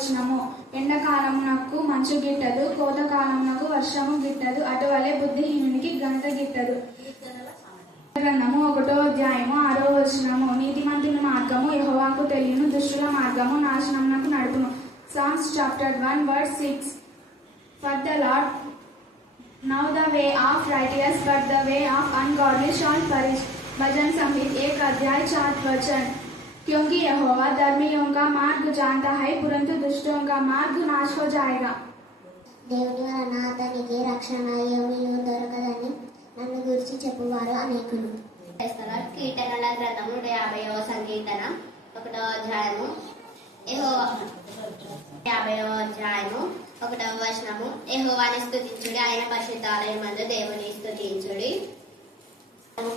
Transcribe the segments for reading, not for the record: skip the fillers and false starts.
వచనము. ఎండాకాలమునకు మంచు గిట్టదు, కోతకాలమునకు వర్షము గిట్టదు, అటువలే బుద్ధిహీనునికి గంట గిట్టదు. గ్రంథము 1వ అధ్యాయము 6వ వచనము. నీతిమంతుని మార్గము యెహోవాకు తెలియను, దుష్టుల మార్గము నాశనమునకు నడుపును. Psalms chapter 1 verse 6. For the Lord now the way of righteous, but the way of ungodly shall perish. भजन संहित 1 अध्याय 4 वचन. क्योंकि यहोवा धर्मियों का मार्ग जानता है, परंतु दुष्टों का मार्ग नाश हो जाएगा. దేవుని వలన అతనికి రక్షణ ఏమీ దొరకదని నన్ను గురించి చెప్పువారు అనేకులు. కీర్తనల గ్రంథము 50వ సంకీర్తన 1వ అధ్యాయము 50వ అధ్యాయము 1వ వచనము. యెహోవాని స్తుతించుడి, ఆయన పరిశుద్ధాలయమందు దేవుని స్తుతించుడి.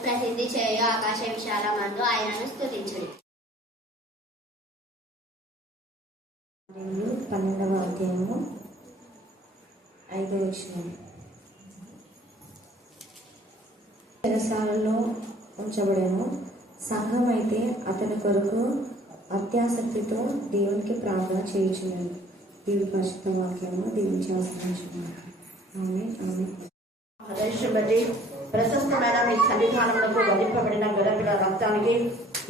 ప్రసిద్ధి చేయు ఆకాశ విశాలమందు ఆయనను స్తుతించుడి. 12వ అధ్యాయము 5వ వచనం. చెరసాలలో ఉంచబడెను, సంఘం అయితే అతని కొరకు అత్యాసక్తితో దేవునికి ప్రార్థన చేయుచున్నాను. దేవుని పరిశుద్ధ వాక్యము దీవించి ఆశీర్వదించున్నాను. ఆమేన్ ఆమేన్. ప్రశస్తమైన మీ సన్నిధానములకు వధింపబడిన గొర్రెపిల్ల రక్తానికి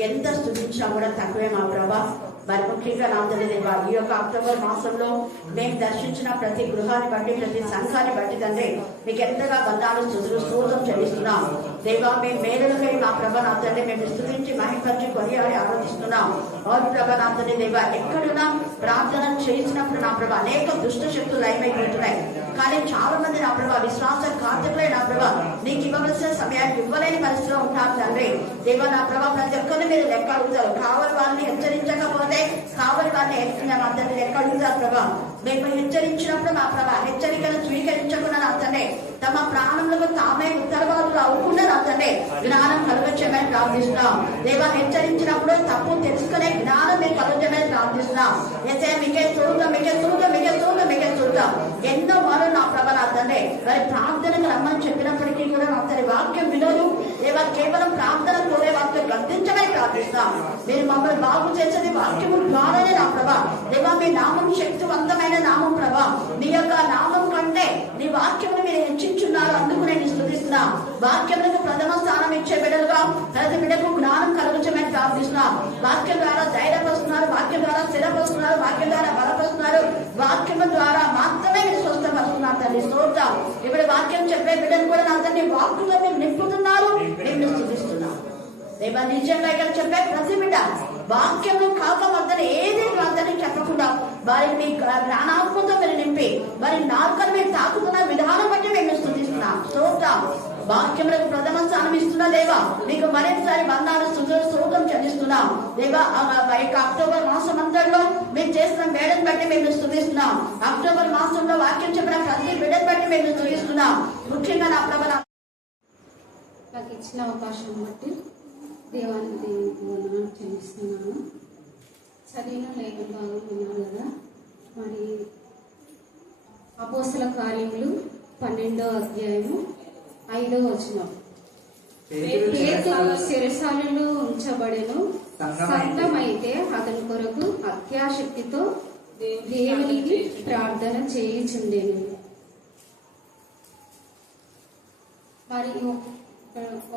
ఎంత స్తుతించినా కూడా తక్కువే మా ప్రభా. మరి ముఖ్యంగా నా తండ్రి ఈ యొక్క అక్టోబర్ మాసంలో మేము దర్శించిన ప్రతి గృహాన్ని బట్టి, ప్రతి సంఘాన్ని బట్టి తండ్రి మీకు ఎంతగా బంధాలు స్తోత్రం చెల్లిస్తున్నాం దేవా. మేము మేలులకై మా ప్రభ నా తండ్రి మేము స్తుతించి మహిమపరిచి కొనియాడి ఆరాధిస్తున్నాం. అవును ప్రభ నా తండ్రి దేవా, ఎక్కడున్నా ప్రార్థన చేసినప్పుడు నా ప్రభ అనేక దుష్ట శక్తులు లయమైపోతున్నాయి. కానీ చాలా మంది నా ప్రభ విశ్వాస కార్తకులే నా ప్రభ నీకు ఇవ్వవలసిన సమయాన్ని ఇవ్వలేని పరిస్థితిలో ఉంటారు తండ్రి దేవా. నా ప్రభ ప్రతి ఒక్కరిని మీరు లెక్క అడుగుతారు. కావలి వారిని హెచ్చరించకపోతే కావలి వారిని తండ్రి లెక్క అడుగుతారు ప్రభా. మేము హెచ్చరించినప్పుడు మా ప్రభా హెచ్చరికను స్వీకరించకుండా నా తండ్రి తమ ప్రాణములకు తామే ఉత్తరవాదులు అవ్వకుండా నా తండ్రి జ్ఞానం కలుగొచ్చమని ప్రార్థిస్తున్నాం దేవా. హెచ్చరించినప్పుడు తప్పు తెలుసుకునే జ్ఞానం మేము కలుగొచ్చమని ప్రార్థిస్తున్నాం. అయితే మీకే చూడగా మీకే చూడగా మీకే చూడగా మీకే చూడగా ఎన్నో వారు నా ప్రభ నా తండ్రి మరి ప్రార్థనకు రమ్మని చెప్పినప్పటికీ కూడా నా తండ్రి వాక్యం వినోదు దేవా. కేవలం ప్రార్థన కోరే వాక్యం గర్తించమని ప్రార్థిస్తున్నాం. మీరు మమ్మల్ని బాగు చేసేది వాక్యము ద్వారానే నా ప్రభా దేవా. మీ నామం శక్తివంతమైన నామం ప్రభా. మీ యొక్క నామం కంటే నీ వాక్యమును మీరు హెచ్చించున్నారు, అందుకు నేను స్తుతిస్తున్నా. వాక్యములకు ప్రథమ స్థానం ఇచ్చే బిడ్డలుగా ప్రతి బిడ్డకు జ్ఞానం కలుగుచమని ప్రార్థిస్తున్నాం. వాక్యం ద్వారా ధైర్యపరుస్తున్నారు, వాక్యం ద్వారా స్థిరపరుస్తున్నారు, వాక్యం ద్వారా బలపరుస్తున్నారు. వాక్యము ద్వారా మాత్రమే మీరు స్వస్థపరుస్తున్నారు తండ్రి స్తోత్రం. ఇప్పుడు వాక్యం చెప్పే బిడ్డను కూడా నా తండ్రి వాక్కుతో మీరు నింపుతున్నారు, నేను స్తుతిస్తున్నాం దేవా. నిజంగా ఇక్కడ చెప్పే ప్రతి బిడ్డ వాక్యము కాక వద్దని ఏది వద్దని చెప్పకుండా వారి మీ జ్ఞానాత్మతో మీరు నింపి వారి నాలుకను మీరు తాకుతున్న విధానం బట్టి మేము స్తుతిస్తున్నాం స్తోత్రం. వాక్యములకు ప్రథమ స్థానం ఇస్తున్నా దేవా. మీకు మరోసారి బంధాలు స్తోత్రం చెల్లిస్తున్నాం దేవా. అక్టోబర్ మాసం అంతలో మీరు చేసిన మేడను బట్టి మేము స్తుతిస్తున్నాం. అక్టోబర్ మాసంలో వాక్యం చెప్పిన ప్రతి బిడ్డను బట్టి మేము స్తుతిస్తున్నాం. ముఖ్యంగా నా ప్రభ నాకు ఇచ్చిన అవకాశం బట్టి దేవునికి వందనాలు చెల్లిస్తున్నాను. చదివిన లేఖలు బాగున్నారు కదా. మరి అపోస్తల కార్యములు 12వ అధ్యాయము 5వ వచనం. పేతురు చెరసాలలో ఉంచబడెను, సంఘమైతే అతని కొరకు అత్యాశక్తితో దేవునికి ప్రార్థన చేయుచుండెను. మరి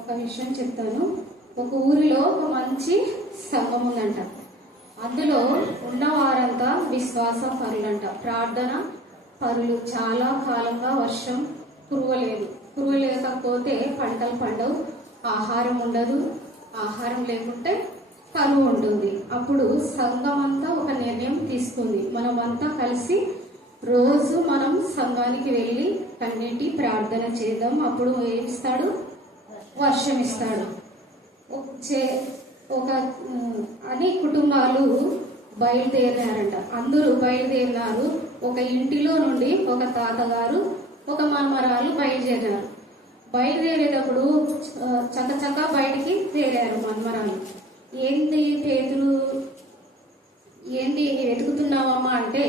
ఒక విషయం చెప్తాను. ఒక ఊరిలో ఒక మంచి సంఘం ఉందంట. అందులో ఉన్నవారంతా విశ్వాస పరులంట, ప్రార్థన పరులు. చాలా కాలంగా వర్షం కురవలేకపోతే పంటలు పండవు, ఆహారం ఉండదు. ఆహారం లేకుంటే కరువు ఉంటుంది. అప్పుడు సంఘం అంతా ఒక నిర్ణయం తీసుకుంది, మనమంతా కలిసి రోజు మనం సంఘానికి వెళ్ళి కన్నీటి ప్రార్థన చేద్దాం, అప్పుడు ఏమిస్తాడు? వర్షం ఇస్తాడు. అని కుటుంబాలు బయలుదేరినారంట. అందరూ బయలుదేరినారు. ఒక ఇంటిలో నుండి ఒక తాతగారు ఒక మనమరాలు బయలుదేరారు. బయలుదేరేటప్పుడు చక్కచక్క బయటికి తేరారు మనమరాలు. ఏంది పేతులు, ఏంది వెతుకుతున్నావమ్మా అంటే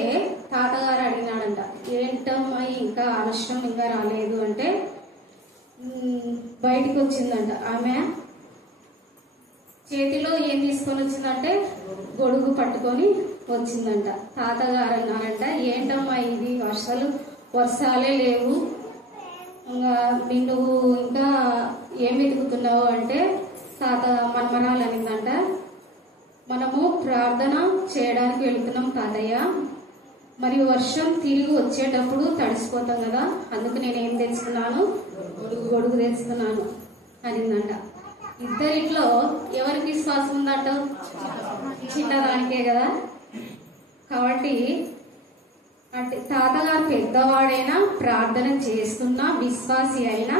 తాతగారు అడిగినాడంట. ఏంటమ్మా ఇంకా ఆలస్యం ఇంకా రాలేదు అంటే బయటికి వచ్చిందంట. ఆమె చేతిలో ఏం తీసుకొని వచ్చిందంటే గొడుగు పట్టుకొని వచ్చిందంట. తాతగారు అన్నారంట, ఏంటమ్మా ఇది, వర్షాలే లేవు, ఇంకా నువ్వు ఇంకా ఏం వెతుకుతున్నావు అంటే తాత మనమరాలు అనిందంట, మనము ప్రార్థన చేయడానికి వెళుతున్నాం తాతయ్య, మరి వర్షం తిరిగి వచ్చేటప్పుడు తడిసిపోతాం కదా, అందుకు నేను ఏం తెచ్చుకున్నాను, గొడుగు తెచ్చుకున్నాను అనిందంట. ఇద్దరిట్లో ఎవరికి విశ్వాసం ఉందంట? చిన్నదానికే కదా. కాబట్టి అంటే తాతగారు పెద్దవాడైనా ప్రార్థన చేస్తున్నా విశ్వాసి అయినా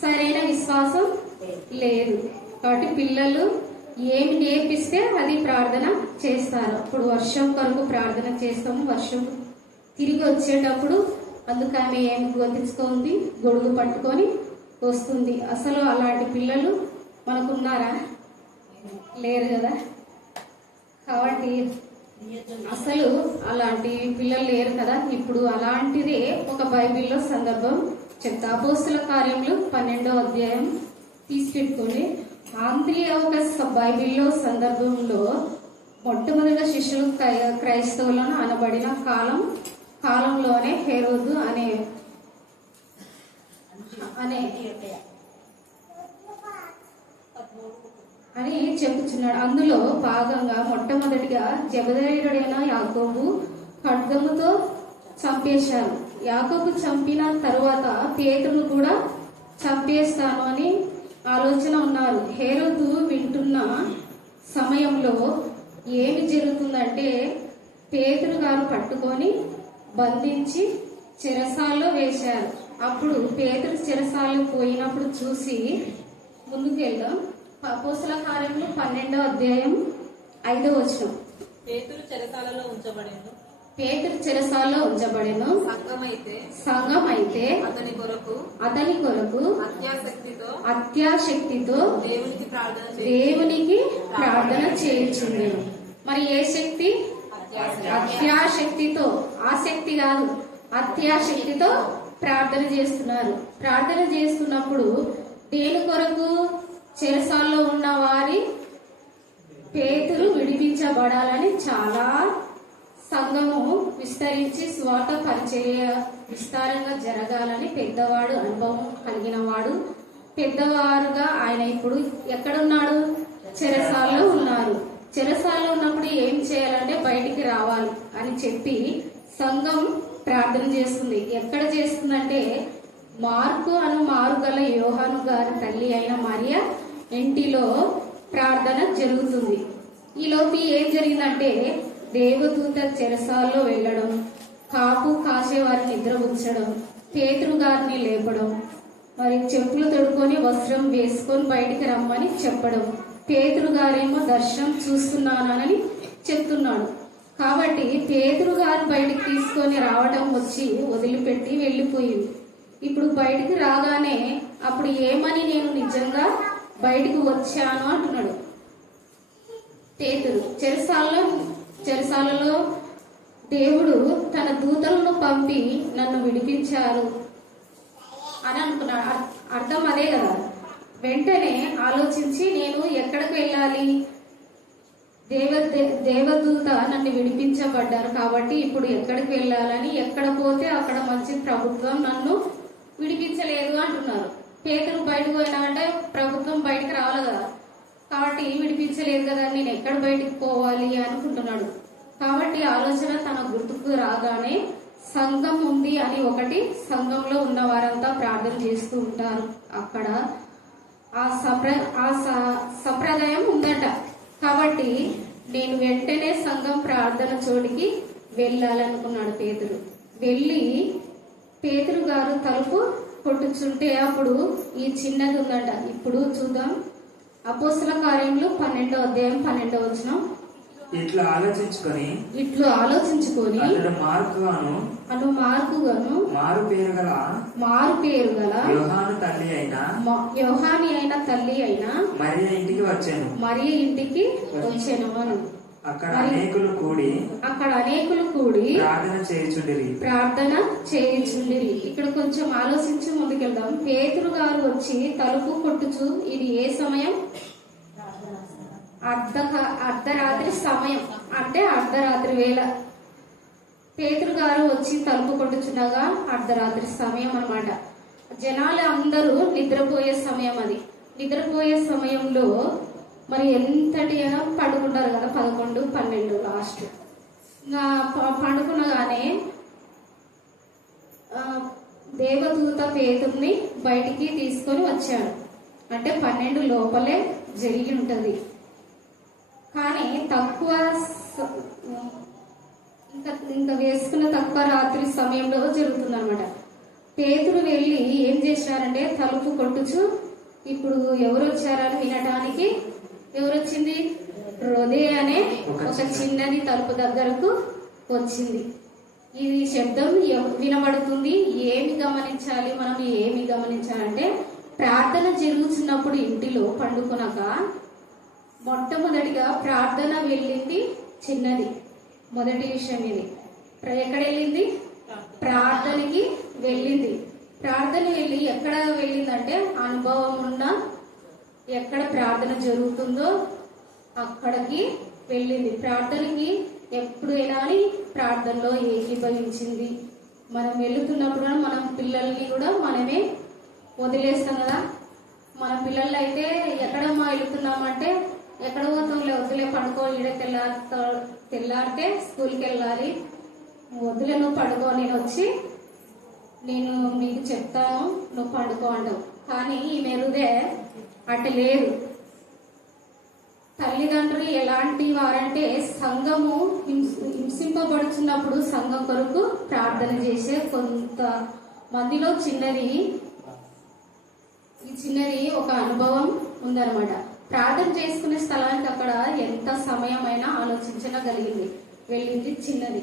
సరైన విశ్వాసం లేదు. కాబట్టి పిల్లలు ఏమి నేర్పిస్తే అది ప్రార్థన చేస్తారు. అప్పుడు వర్షం కొరకు ప్రార్థన చేస్తాము, వర్షం తిరిగి వచ్చేటప్పుడు అందుకు ఆమె ఏమి గొంతించుకుంది, గొడుగు పట్టుకొని వస్తుంది. అసలు అలాంటి పిల్లలు మనకున్నారా? లేరు కదా. కాబట్టి అసలు అలాంటి పిల్లలు లేరు కదా. ఇప్పుడు అలాంటిదే ఒక బైబిల్లో సందర్భం చెప్తా. అపోస్తుల కార్యములు 12వ అధ్యాయం తీసుకెట్టుకోండి. ఒక బైబిల్లో సందర్భంలో మొట్టమొదటి శిష్యులు క్రైస్తవులను అనబడిన కాలంలోనే హేరోదు అని చెప్పుచున్నాడు. అందులో భాగంగా మొట్టమొదటిగా జబదేయుడైన యాకోబు ఖడ్గముతో చంపేశారు. యాకోబు చంపిన తరువాత పేతురును కూడా చంపేస్తాను అని ఆలోచన ఉన్నారు. హేరోదు వింటున్న సమయంలో ఏమి జరుగుతుందంటే పేతురు గారు పట్టుకొని బంధించి చెరసాల్లో వేశారు. అప్పుడు పేతురు చెరసాల్లో పోయినప్పుడు చూసి ముందుకు వెళ్దాం. అపోస్తల కార్యములు 12వ అధ్యాయం 5వ వచనం. పేతురు చెరసాలలో ఉంచబడెను. సంఘం అయితే అతని కొరకు అత్యాశక్తితో దేవునికి ప్రార్థన చేయుచుంది. మరి ఏ శక్తి? అత్యాశక్తితో. ఆసక్తి కాదు, అత్యాశక్తితో ప్రార్థన చేస్తున్నారు. ప్రార్థన చేస్తున్నప్పుడు దేని కొరకు? చెరసాల్లో ఉన్న వారి పేతురు విడిపించబడాలని చాలా సంఘము విస్తరించి స్వార్థ పరిచర్య విస్తారంగా జరగాలని పెద్దవాడు, అనుభవం కలిగిన వాడు, పెద్దవారుగా ఆయన ఇప్పుడు ఎక్కడున్నాడు? చెరసాల్లో ఉన్నారు. చెరసాల్లో ఉన్నప్పుడు ఏం చేయాలంటే బయటికి రావాలి అని చెప్పి సంఘం ప్రార్థన చేస్తుంది. ఎక్కడ చేస్తుందంటే మార్కు మారుగల యోహాను గారి తల్లి అయిన మరియా ఇంటిలో ప్రార్థన జరుగుతుంది. ఈలోపు ఏం జరిగిందంటే దేవదూత చెరసాల్లో వెళ్ళడం, కాపు కాసేవారిని నిద్ర ఉంచడం, పేతురు గారిని లేపడం, మరి చెప్పులు తొడుకొని వస్త్రం వేసుకొని బయటికి రమ్మని చెప్పడం. పేతురు గారేమో దర్శనం చూస్తున్నానని చెప్తున్నాడు. కాబట్టి పేతురు గారు బయటికి తీసుకొని రావడం వచ్చి వదిలిపెట్టి వెళ్ళిపోయింది. ఇప్పుడు బయటికి రాగానే అప్పుడు ఏమని నేను నిజంగా బయటికి వచ్చాను అంటున్నాడు పేతురు. చెరసాలలో దేవుడు తన దూతలను పంపి నన్ను విడిపించారు అని అనుకున్నాడు. అర్థం అదే కదా. వెంటనే ఆలోచించి నేను ఎక్కడికి వెళ్ళాలి? దేవదూత నన్ను విడిపించబడ్డారు కాబట్టి ఇప్పుడు ఎక్కడికి వెళ్ళాలని, ఎక్కడ పోతే అక్కడ మంచి ప్రభుత్వం నన్ను విడిపించలేదు అంటున్నారు. పేతురు బయటకు పోయినా అంటే ప్రభుత్వం బయటకు రావాలి కదా, కాబట్టి విడిపించలేదు కదా, నేను ఎక్కడ బయటకు పోవాలి అనుకుంటున్నాడు. కాబట్టి ఆలోచన తన గుర్తుకు రాగానే సంఘం ఉంది అని ఒకటి, సంఘంలో ఉన్న వారంతా ప్రార్థన చేస్తూ ఉంటారు. అక్కడ ఆ సంప్రదాయం ఉందట. కాబట్టి నేను వెంటనే సంఘం ప్రార్థన చోటికి వెళ్ళాలనుకున్నాడు పేతురు. వెళ్ళి పేతురు గారు తలుపు కొట్టుచుంటే అప్పుడు ఈ చిన్నది ఉందట. ఇప్పుడు చూద్దాం. అపోస్తల కార్యములు 12వ అధ్యాయం 12వ వచనం. ఇట్లు ఆలోచించుకొని అతడు మార్కుగాను మారు పేరు గల యోహాని అయిన తల్లి అయిన మరియ ఇంటికి వచ్చాను అను. అక్కడ అనేకులు కూడి ప్రార్థన చేయుచుండిరి. ఇక్కడ కొంచెం ఆలోచించి ముందుకెళ్దాం. పేతురు గారు వచ్చి తలుపు కొట్టుచు, ఇది ఏ సమయం? అర్ధరాత్రి సమయం అంటే అర్ధరాత్రి వేళ పేతురు గారు వచ్చి తలుపు కొట్టుచున్నగా అర్ధరాత్రి సమయం అన్నమాట. జనాలు అందరూ నిద్రపోయే సమయం అది. నిద్రపోయే సమయంలో మరి ఎంతటి పండుకుంటారు కదా, 11, 12 లాస్ట్. ఇంకా పండుకునగానే దేవదూత పేతుర్ని బయటికి తీసుకొని వచ్చాడు. అంటే 12 లోపలే జరిగి ఉంటది. కానీ తక్కువ ఇంకా వేసుకున్న తక్కువ రాత్రి సమయంలో జరుగుతుంది అనమాట. పేతురు వెళ్ళి ఏం చేశారంటే తలుపు కొట్టుచు ఇప్పుడు ఎవరు వచ్చారని వినటానికి ఎవరొచ్చింది? రొదే అనే ఒక చిన్నది తలుపు దగ్గరకు వచ్చింది. ఇది శబ్దం వినబడుతుంది. ఏమి గమనించాలి మనం? ఏమి గమనించాలంటే ప్రార్థన జరుగుతున్నప్పుడు ఇంటిలో పండుకున్నాక మొట్టమొదటిగా ప్రార్థన వెళ్ళింది చిన్నది. మొదటి విషయం ఇది. ఎక్కడ వెళ్ళింది? ప్రార్థనకి వెళ్ళింది. ప్రార్థన వెళ్ళి ఎక్కడ వెళ్ళిందంటే అనుభవం ఉన్న ఎక్కడ ప్రార్థన జరుగుతుందో అక్కడికి వెళ్ళింది. ప్రార్థనకి ఎప్పుడైనా ప్రార్థనలో ఏకీభవించింది. మనం వెళుతున్నప్పుడు మనం పిల్లల్ని కూడా మనమే వదిలేస్తాం కదా. మన పిల్లలు అయితే ఎక్కడమ్మా వెళుతున్నామంటే ఎక్కడ పోతాంలే, వద్దులే పడుకో, ఈడ తెల్లారితే స్కూల్కి వెళ్ళాలి, వద్దులే నువ్వు పడుకో, నేను మీకు చెప్తాను, నువ్వు పడుకో అంటావు. కానీ ఈ మెరుదే అటు లేదు. తల్లిదండ్రులు ఎలాంటి వారంటే సంఘము హింసింపబడుతున్నప్పుడు సంఘం కొరకు ప్రార్థన చేసే కొంత మందిలో ఈ చిన్నది ఒక అనుభవం ఉందన్నమాట. ప్రార్థన చేసుకునే స్థలానికి అక్కడ ఎంత సమయమైనా ఆలోచించగలిగింది. వెళ్ళింది చిన్నది.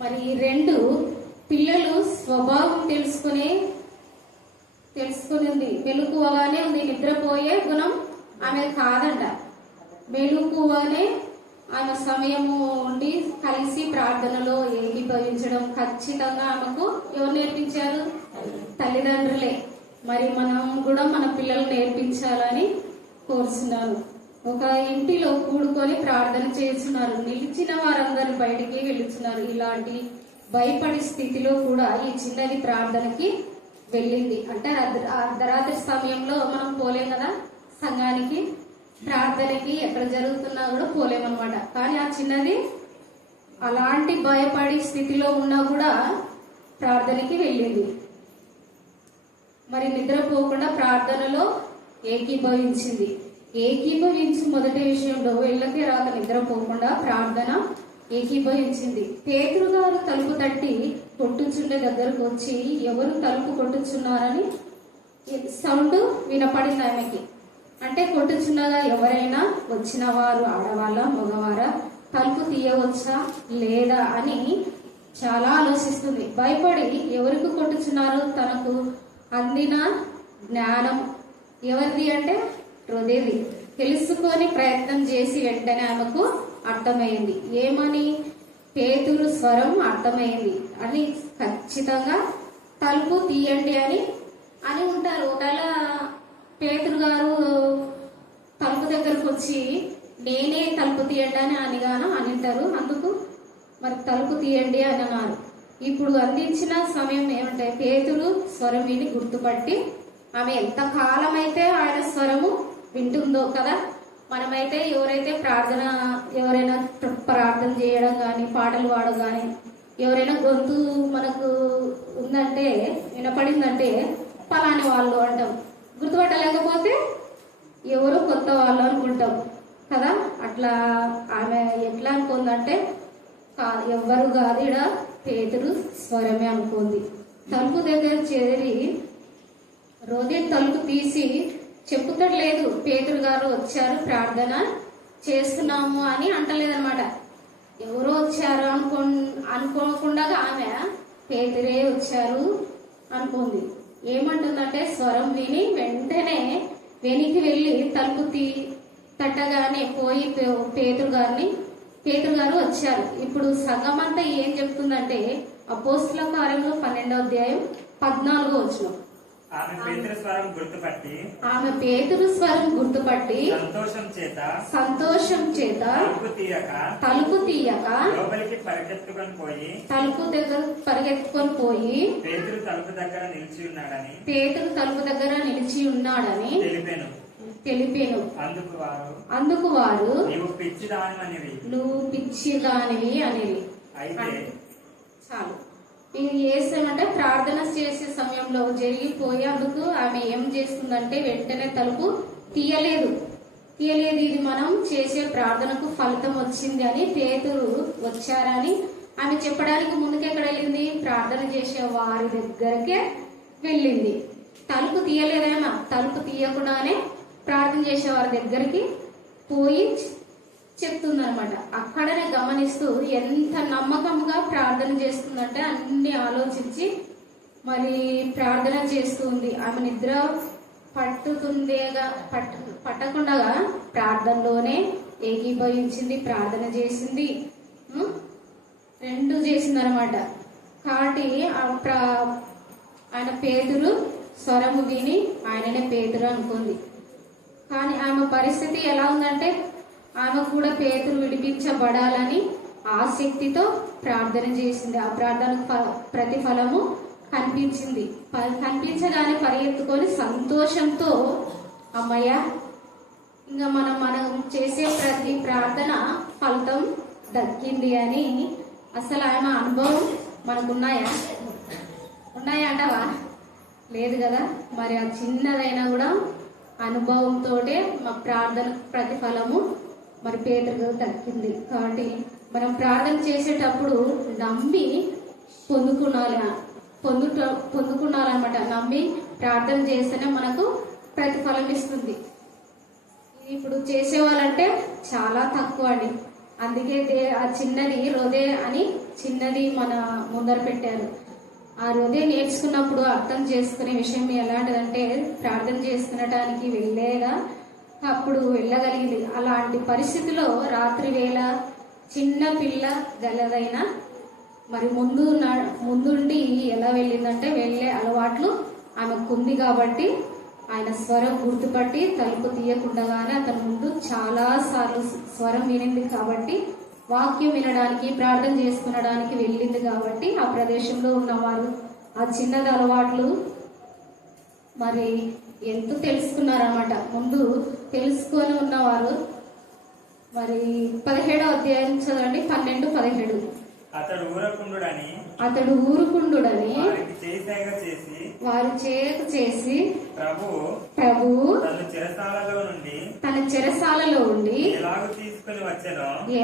మరి 2 పిల్లలు స్వభావం తెలుసుకుని ఉంది. మెలకువగానే ఉంది. నిద్రపోయే గుణం ఆమె కాదంట. మెలకువనే ఆమె సమయము ఉండి కలిసి ప్రార్థనలో ఏకీభవించడం ఖచ్చితంగా ఆమెకు ఎవరు నేర్పించారు? తల్లిదండ్రులే. మరి మనం కూడా మన పిల్లలు నేర్పించాలని కోరుచున్నాను. ఒక ఇంటిలో కూడుకొని ప్రార్థన చేస్తున్నారు. నిలిచిన వారందరూ బయటికి వెళ్తున్నారు. ఇలాంటి భయపడి స్థితిలో కూడా ఈ చిన్నది ప్రార్థనకి వెళ్ళింది. అంటే అర్ధరాత్రి సమయంలో మనం పోలేం కదా సంఘానికి, ప్రార్థనకి ఎక్కడ జరుగుతున్నా కూడా పోలేమన్నమాట. కానీ ఆ చిన్నది అలాంటి భయపడి స్థితిలో ఉన్నా కూడా ప్రార్థనకి వెళ్ళింది. మరి నిద్రపోకుండా ప్రార్థనలో ఏకీభవించింది. ఏకీభవించి మొదటి విషయంలో వెళ్ళకి రాక నిద్రపోకుండా ప్రార్థన ఏకీభవించింది. పేతురు గారు తలుపు తట్టి కొట్టుచుండే దగ్గరకు వచ్చి ఎవరు తలుపు కొట్టుచున్నారని సౌండ్ వినపడింది ఆమెకి. అంటే కొట్టుచున్నగా ఎవరైనా వచ్చిన వారు ఆడవాళ్ళ మగవారా, తలుపు తీయవచ్చా లేదా అని చాలా ఆలోచిస్తుంది. భయపడి ఎవరికి కొట్టుచున్నారు? తనకు అందిన జ్ఞానం ఎవరిది అంటే హృదయది తెలుసుకొని ప్రయత్నం చేసి వెంటనే ఆమెకు అర్థమైంది. ఏమని? పేతురు స్వరం అర్థమైంది అని ఖచ్చితంగా తలుపు తీయండి అని ఉంటారు. ఒకవేళ పేతురు గారు తలుపు దగ్గరకు వచ్చి నేనే తలుపు తీయండి అని అనింటారు. అందుకు మరి తలుపు తీయండి అని అన్నారు. ఇప్పుడు అందించిన సమయం ఏమంటే పేతురు స్వరం విని గుర్తుపట్టి ఆమె ఎంత కాలం అయితే ఆయన స్వరము వింటుందో కదా. మనమైతే ఎవరైనా ప్రార్థన చేయడం కానీ పాటలు పాడడం కానీ ఎవరైనా గొంతు మనకు ఉందంటే వినపడిందంటే పలాని వాళ్ళు అంటాం. గుర్తుపట్టలేకపోతే ఎవరు కొత్త వాళ్ళు అనుకుంటాం కదా. అట్లా ఆమె ఎట్లా అనుకుందంటే ఎవ్వరు కాదు, ఈడ పేతురు స్వరమే అనుకుంది. తలుపు దగ్గర చేరి రోజే తలుపు తీసి చెప్పుతాడు లేదు, పేతురు గారు వచ్చారు ప్రార్థన చేస్తున్నాము అని అంటలేదన్నమాట. ఎవరో వచ్చారు అనుకోకుండా ఆమె పేతురే వచ్చారు అనుకుంది. ఏమంటుందంటే స్వరం విని వెంటనే వెనక్కి వెళ్ళి తలుపు తట్టగానే పోయి పేతురు గారు వచ్చారు. ఇప్పుడు సంఘం అంతా ఏం చెప్తుందంటే అపోస్తుల కార్యంలో 12వ అధ్యాయం 14వ వచనం. ఆమె పేతురు స్వరం గుర్తుపట్టి సంతోషం చేత తలుపు తీయక లోపలికి పరిగెత్తుకొని పోయి పేతురు తలుపు దగ్గర నిలిచి ఉన్నాడని తెలిపాను. అందుకు వారు నువ్వు పిచ్చిదానివి అనేవి. చాలు. ఇది చేస్తామంటే ప్రార్థన చేసే సమయంలో జరిగిపోయి అందుకు ఆమె ఏం చేస్తుందంటే వెంటనే తలుపు తీయలేదు. ఇది మనం చేసే ప్రార్థనకు ఫలితం వచ్చింది అని పేతురు వచ్చారని ఆమె చెప్పడానికి ముందుకు ఎక్కడ వెళ్ళింది? ప్రార్థన చేసే వారి దగ్గరకే వెళ్ళింది. తలుపు తీయలేదేమో, తలుపు తీయకుండానే ప్రార్థన చేసే వారి దగ్గరికి పోయి చెప్తుందనమాట. అక్కడనే గమనిస్తూ ఎంత నమ్మకంగా ప్రార్థన చేస్తుందంటే అన్ని ఆలోచించి మరి ప్రార్థన చేస్తుంది. ఆమె నిద్ర పట్టకుండా ప్రార్థనలోనే ఏకీభవించింది, ప్రార్థన చేసింది, రెండు చేసింది అనమాట. కాబట్టి ఆయన పేతురు స్వరము విని ఆయననే పేతురు అనుకుంది. కానీ ఆమె పరిస్థితి ఎలా ఉందంటే ఆమె కూడా పేతురు విడిపించబడాలని ఆసక్తితో ప్రార్థన చేసింది. ఆ ప్రార్థనకు ప్రతిఫలము కనిపించగానే పరిగెత్తుకొని సంతోషంతో అమ్మయ్య ఇంకా మనం చేసే ప్రతి ప్రార్థన ఫలితం దక్కింది అని. అసలు ఆమె అనుభవం మనకున్నాయా అంటావా? లేదు కదా. మరి ఆ చిన్నదైనా కూడా అనుభవంతో మా ప్రార్థన ప్రతిఫలము మరి పేదలకు దక్కింది. కాబట్టి మనం ప్రార్థన చేసేటప్పుడు నమ్మి పొందుకున్నారనమాట. నమ్మి ప్రార్థన చేస్తేనే మనకు ప్రతిఫలం ఇస్తుంది. ఇప్పుడు చేసేవాళ్ళంటే చాలా తక్కువ అండి. అందుకే ఆ చిన్నది రొదే అని చిన్నది మన ముందర పెట్టారు. ఆ రొదే నేర్చుకున్నప్పుడు అర్థం చేసుకునే విషయం ఎలాంటిదంటే ప్రార్థన చేసుకునటానికి వెళ్ళేదా అప్పుడు వెళ్ళగలిగింది. అలాంటి పరిస్థితిలో రాత్రి వేళ చిన్న పిల్ల గలదైన మరి ముందుండి ఎలా వెళ్ళిందంటే వెళ్ళే అలవాట్లు ఆమెకుంది. కాబట్టి ఆయన స్వరం గుర్తుపట్టి తలుపు తీయకుండానే అతని ముందు చాలా సార్లు స్వరం వినింది. కాబట్టి వాక్యం వినడానికి ప్రార్థన చేసుకునడానికి వెళ్ళింది. కాబట్టి ఆ ప్రదేశంలో ఉన్నవారు ఆ చిన్నది అలవాట్లు మరి ఎంతో తెలుసుకున్నారన్నమాట. ముందు తెలుసుకొని ఉన్నవారు మరి 17వ అధ్యాయం చదవండి, 12-17. అతడు ఊరుకుండుడని వారు చేయక చేసి ప్రభువు తన చెరసాలలో ఉండి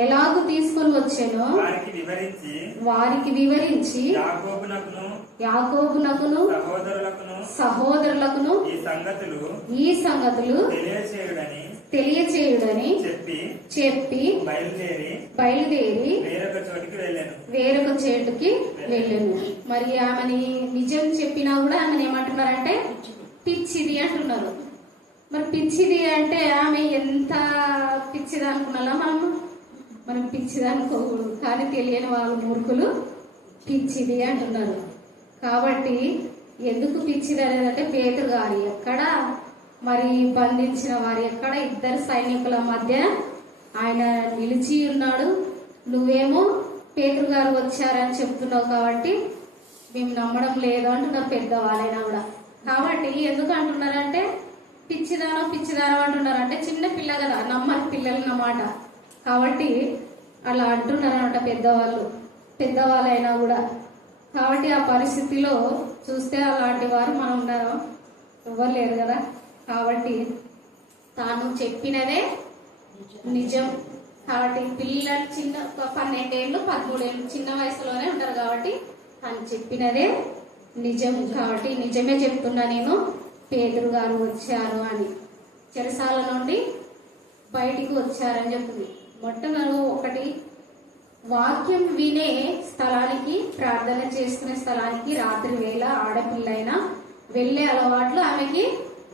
ఎలాగు తీసుకొని వచ్చెనో వారికి వివరించి యాకోబునకును సహోదరులకును ఈ సంగతులు తెలియచేయుడని చెప్పి బయలుదేరి వేరొక చోటుకి వెళ్ళాను. మరి ఆమెని నిజం చెప్పినా కూడా ఆమెను ఏమంటున్నారంటే పిచ్చిది అంటున్నారు. మరి పిచ్చిది అంటే ఆమె ఎంత పిచ్చిది అనుకున్నా మనం పిచ్చిది అనుకోకూడదు. కానీ తెలియని వాళ్ళు మూర్ఖులు పిచ్చిది అంటున్నారు. కాబట్టి ఎందుకు పిచ్చిది అనేదంటే పేతురు గారు ఎక్కడ మరి బంధించిన వారు ఎక్కడ ఇద్దరు సైనికుల మధ్య ఆయన నిలిచి ఉన్నాడు. నువ్వేమో పేతురు గారు వచ్చారని చెప్తున్నావు కాబట్టి మేము నమ్మడం లేదు అంటున్నారు పెద్దవాళ్ళైనా కూడా. కాబట్టి ఎందుకు అంటున్నారంటే పిచ్చిదానో అంటున్నారు. అంటే చిన్న పిల్ల కదా, నమ్మని పిల్లలు అన్నమాట. కాబట్టి అలా అంటున్నారన్నమాట పెద్దవాళ్ళైనా కూడా. కాబట్టి ఆ పరిస్థితిలో చూస్తే అలాంటి వారు మనం ఉన్నారో ఎవరు లేరు కదా. కాబట్టి తాను చెప్పినదే నిజం. కాబట్టి పిల్లలు చిన్న 12 ఏళ్ళు 13 ఏళ్ళు చిన్న వయసులోనే ఉంటారు. కాబట్టి తాను చెప్పినదే నిజం. కాబట్టి నిజమే చెప్తున్నా నేను, పేతురు గారు వచ్చారు అని, చెరసాల నుండి బయటికి వచ్చారని చెప్తుంది. మొట్టమొదటి వాక్యం వినే స్థలానికి, ప్రార్థన చేసుకునే స్థలానికి రాత్రి వేళ ఆడపిల్లైనా వెళ్ళే అలవాట్లు ఆమెకి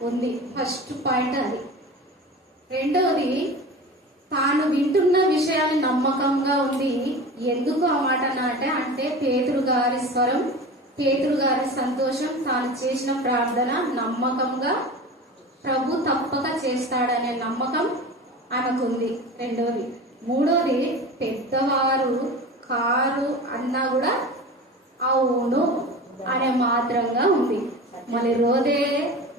ఉంది. ఫస్ట్ పాయింట్ అది. రెండవది తాను వింటున్న విషయాన్ని నమ్మకంగా ఉంది. ఎందుకు ఆ మాట అంటే పేతురు గారి స్వరం పేతురు గారి సంతోషం, తాను చేసిన ప్రార్థన నమ్మకంగా ప్రభు తప్పక చేస్తాడనే నమ్మకం ఆమెకుంది. రెండోది. మూడోది, పెద్దవారు కారు అన్నా కూడా అవును అనే మాత్రంగా ఉంది. మరి రోదే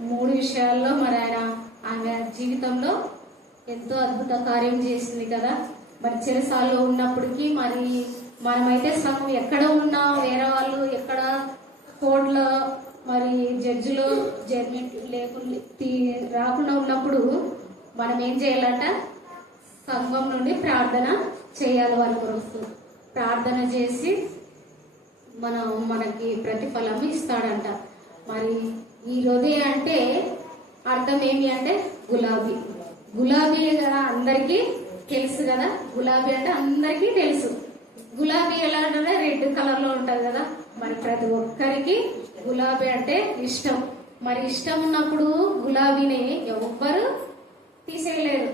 3 విషయాల్లో మరి ఆమె జీవితంలో ఎంతో అద్భుత కార్యం చేసింది కదా. మరి చెరసాల్లో ఉన్నప్పటికీ మరి మనమైతే సగం ఎక్కడ ఉన్నా, వేరే వాళ్ళు ఎక్కడ కోర్టులో మరి జడ్జిలో జడ్జిమెంట్ లేకుండా రాకుండా ఉన్నప్పుడు మనం ఏం చేయాలంట? సంఘం నుండి ప్రార్థన చేయాలి. వాళ్ళ కొరకు ప్రార్థన చేసి మనకి ప్రతిఫలం ఇస్తాడంట. మరి ఈ హృదయ అంటే అర్థం ఏమి అంటే గులాబీ. గులాబీ కదా అందరికీ తెలుసు కదా. గులాబీ అంటే అందరికీ తెలుసు. గులాబీ ఎలా అంటే రెడ్ కలర్ లో ఉంటది కదా. మరి ప్రతి ఒక్కరికి గులాబీ అంటే ఇష్టం. మరి ఇష్టం ఉన్నప్పుడు గులాబీని ఎవ్వరు తీసేయలేరు.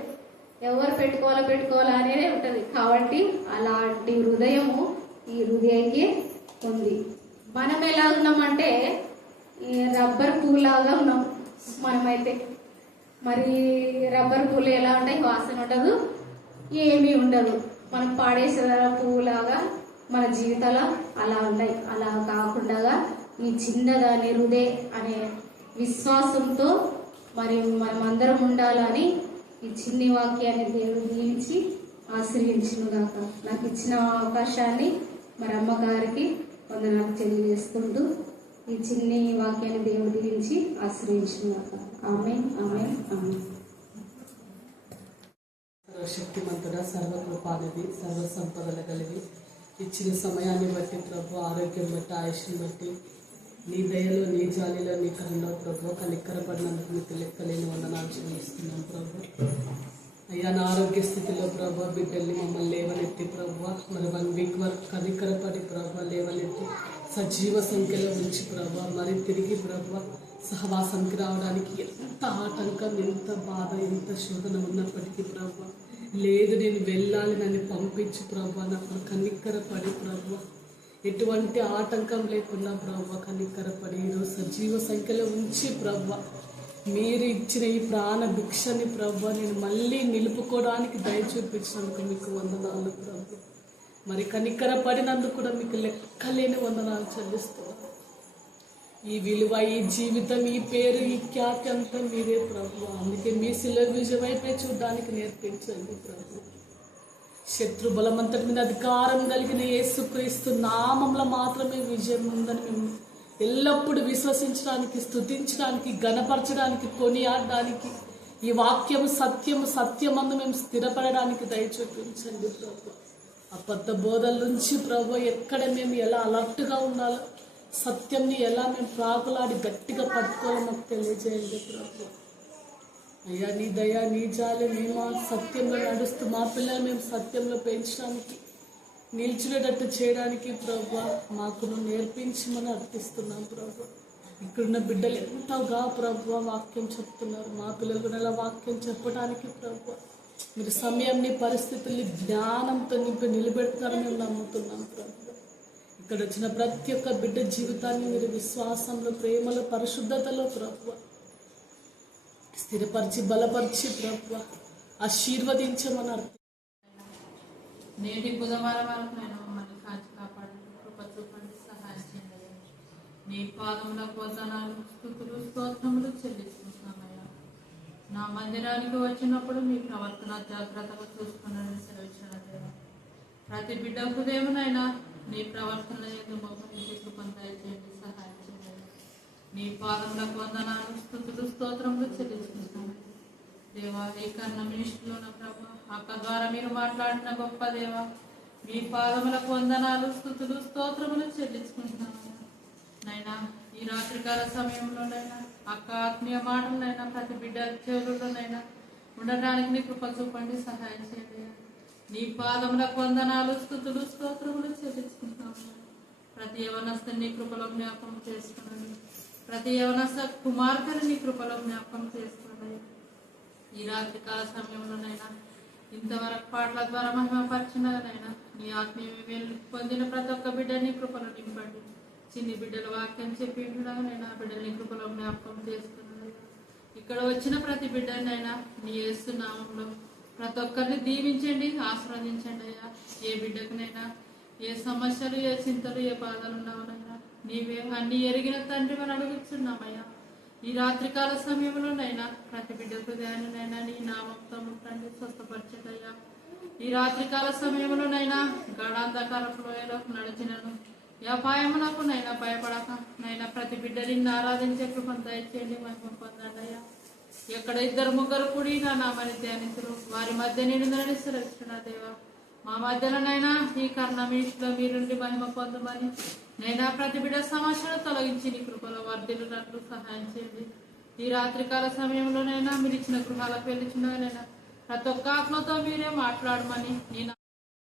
ఎవరు పెట్టుకోవాలా అనేది ఉంటది. కాబట్టి అలాంటి హృదయము ఈ హృదయకి ఉంది. మనం ఎలా ఉన్నామంటే రబ్బర్ పూలాగా ఉన్నాం మనమైతే. మరి రబ్బర్ పూలు ఎలా ఉంటాయి? వాసన ఉండదు, ఏమీ ఉండదు. మనం పాడేసే పువ్వులాగా మన జీవితాలు అలా ఉంటాయి. అలా కాకుండా ఈ చిన్నదాని హృదయ అనే విశ్వాసంతో మరి మనం అందరం ఉండాలని ఈ చిన్ని వాక్యాన్ని దేవుడు దీవించి ఆశీర్వించును గాక. నాకు ఇచ్చిన అవకాశాన్ని మరి అమ్మగారికి వందనాలు తెలియజేసుకుంటూ ఈ చిన్ని వాక్యాన్ని దేవుడు దీవించి ఆశీర్వించును గాక. ఆమేన్, ఆమేన్, ఆమేన్. శక్తిమంతుడా, సర్వకృపానిధి, సర్వ సంపదల కలిగి ఇచ్చిన సమయాన్ని బట్టి ప్రభు, ఆరోగ్యం బట్టి, ఆయుష్ని బట్టి, నీ దయలో, నీ జాలిలో, నీ కరుణలో ప్రభు కనిక్కరపడినందుకు మీకు లెక్కలేని వందనాలు చెల్లిస్తున్నాం ప్రభు. అయ్యా, నా ఆరోగ్య స్థితిలో ప్రభు బిడ్డల్ని మమ్మల్ని లేవనెత్తి ప్రభు మరి 1 వీక్ వరకు కనిక్కరపడి ప్రభు లేవనెత్తి సజీవ సంఖ్యలో ఉంచి ప్రభు మరి తిరిగి ప్రభు సహవాసానికి రావడానికి ఎంత ఆటంకం, ఎంత బాధ, ఎంత శోధన ఉన్నప్పటికీ ప్రభు లేదు, నేను వెళ్ళాలి, నన్ను పంపించి ప్రభు నాకు కనిక్కరపడి ప్రభు ఎటువంటి ఆటంకం లేకుండా ప్రభు కనిక్కరపడి ఈరోజు సజీవ సంఖ్యలో ఉంచి ప్రభు మీరు ఇచ్చిన ఈ ప్రాణ భిక్షని ప్రభు నేను మళ్ళీ నిలుపుకోవడానికి దయ చూపించినందుకు మీకు వందనాలు ప్రభు. మరి కనిక్కరపడినందుకు కూడా మీకు లెక్కలేని వందనాలు చెల్లిస్తున్నాను. ఈ విలువ, ఈ జీవితం, ఈ పేరు, ఈ ఖ్యాతి అంతా మీరే ప్రభు. అందుకే మీ శిలువ విజయం వైపే చూడడానికి నేర్పించండి ప్రభు. శత్రు బలమంతటి మీద అధికారం కలిగిన యేసుక్రీస్తు నామంలో మాత్రమే విజయం ఉందని మేము ఎల్లప్పుడూ విశ్వసించడానికి, స్తుతించడానికి, గణపరచడానికి, కొనియాడడానికి, ఈ వాక్యము సత్యము, సత్యమందు మేము స్థిరపడడానికి దయ చూపించండి ప్రభు. అబద్ధ బోధల నుంచి ప్రభు ఎక్కడ మేము ఎలా అలర్ట్గా ఉండాలో, సత్యంని ఎలా మేము ప్రాకులాడి గట్టిగా పట్టుకోవాలో మాకు తెలియజేయండి ప్రభు. అయ్యా, నీ దయ, నీ జాలి, మేము సత్యంలో నడుస్తూ మా పిల్లలు మేము సత్యంలో పెంచడానికి, నిల్చునేటట్టు చేయడానికి ప్రభు మాకు నేర్పించమని అర్థిస్తున్నాం ప్రభు. ఇక్కడున్న బిడ్డలు ఎంతగా ప్రభు వాక్యం చెప్తున్నారు. మా పిల్లలు కూడా అలా వాక్యం చెప్పడానికి ప్రభు మీరు సమయంని, పరిస్థితుల్ని జ్ఞానంతో నింపి నిలబెడతారని మేము నమ్ముతున్నాం ప్రభు. ఇక్కడ వచ్చిన ప్రతి ఒక్క బిడ్డ జీవితాన్ని మీరు విశ్వాసంలో, ప్రేమలో, పరిశుద్ధతలో ప్రభు స్థిరపరిచి, బలపరిచి ప్రభు ఆశీర్వదించమని అర్థం. నేటి బుధవారం వరకు నేను మమ్మల్ని కాచి కాపాడండి, కృప చూపండి, సహాయం చేయండి. నీ పాదములకు వందనాలు, స్తుతులు, స్తోత్రములు చెల్లిస్తున్నామయ్యా. నా మందిరానికి వచ్చినప్పుడు మీ ప్రవర్తన జాగ్రత్తగా చూసుకున్నానని సెలవిచ్చినట్టు ప్రతి బిడ్డ హృదయమునైనా నీ ప్రవర్తన కృపను దయచేయండి, సహాయం చేయండి. నీ పాదములకు వందనాలు, స్తుతులు, స్తోత్రములు చెల్లిస్తున్నాను దేవా. ఈ కన్న మినిస్ట్రీలో నా ప్రభు అక్క ద్వారా మీరు మాట్లాడిన గొప్ప దేవ, మీ పాదములకు వందనాలు, స్తుతులు, స్తోత్రములు చెల్లించుకుంటున్నాను నైనా. ఈ రాత్రికాల సమయంలోనైనా అక్క ఆత్మీయ మాటలనైనా ప్రతి బిడ్డ చెవులలోనైనా ఉండడానికి నీ కృప చూపండి, సహాయం చేయండి. నీ పాదములకు వందనాలు, స్తుతులు, స్తోత్రములు చెల్లించుకుంటున్నాము. ప్రతి యవనస్తుని నీ కృపలో జ్ఞాపకం చేసుకున్నాను. ప్రతి యవనస్థ కుమార్తెను నీ కృపలో జ్ఞాపకం చేసుకున్నాను. ఈ రాత్రికాల సమయంలోనైనా ఇంతవరకు పాటల ద్వారా మహిమపరిచినైనా నీ ఆత్మీయ పొందిన ప్రతి ఒక్క బిడ్డని కృపను నింపండి, చిన్ని బిడ్డల వాక్యం చెప్పిండుగా నేను ఆ బిడ్డల్ని కృపలో జ్ఞాపకం చేసుకున్నాను. ఇక్కడ వచ్చిన ప్రతి బిడ్డనైనా నీ యేసు నామంలో ప్రతి ఒక్కరిని దీవించండి, ఆశీర్వదించండి అయ్యా. ఏ బిడ్డకునైనా ఏ సమస్యలు, ఏ చింతలు, ఏ బాధలు ఉన్నావనైనా నీవే అన్ని ఎరిగిన తండ్రి మనం అడుగుతున్నామయ్యా. ఈ రాత్రికాల సమయంలోనైనా ప్రతి బిడ్డ హృదయాన్నైనా నీ నామంతో ముట్టండి, స్వస్థపరచండియ్యా. ఈ రాత్రికాల సమయంలోనైనా గాఢాంధకారపు లోయలో నడిచినను అపాయమునకు నైనా భయపడక నైనా ప్రతి బిడ్డ నిన్ను ఆరాధించే కృపను దయచేయండి, మహిమ పొందండి అయ్యా. ఎక్కడ 2-3 కూడి నా నామని ధ్యానించరు వారి మధ్య నేను నడిస్తున్న దేవా. మా మధ్యలోనైనా ఈ కర్ణమీషులో మీరుండి మహిమ పొందమని నైనా ప్రతి బిడ్డ సమస్యను తొలగించి నీ కృపలో వర్ధిల్లునట్లు సహాయం చేయండి. ఈ రాత్రికాల సమయంలోనైనా మీరు ఇచ్చిన గృహాలకు వెళ్ళిచున్ననైనా ప్రతి ఒక్క ఆత్మతో మీరే మాట్లాడమని నేను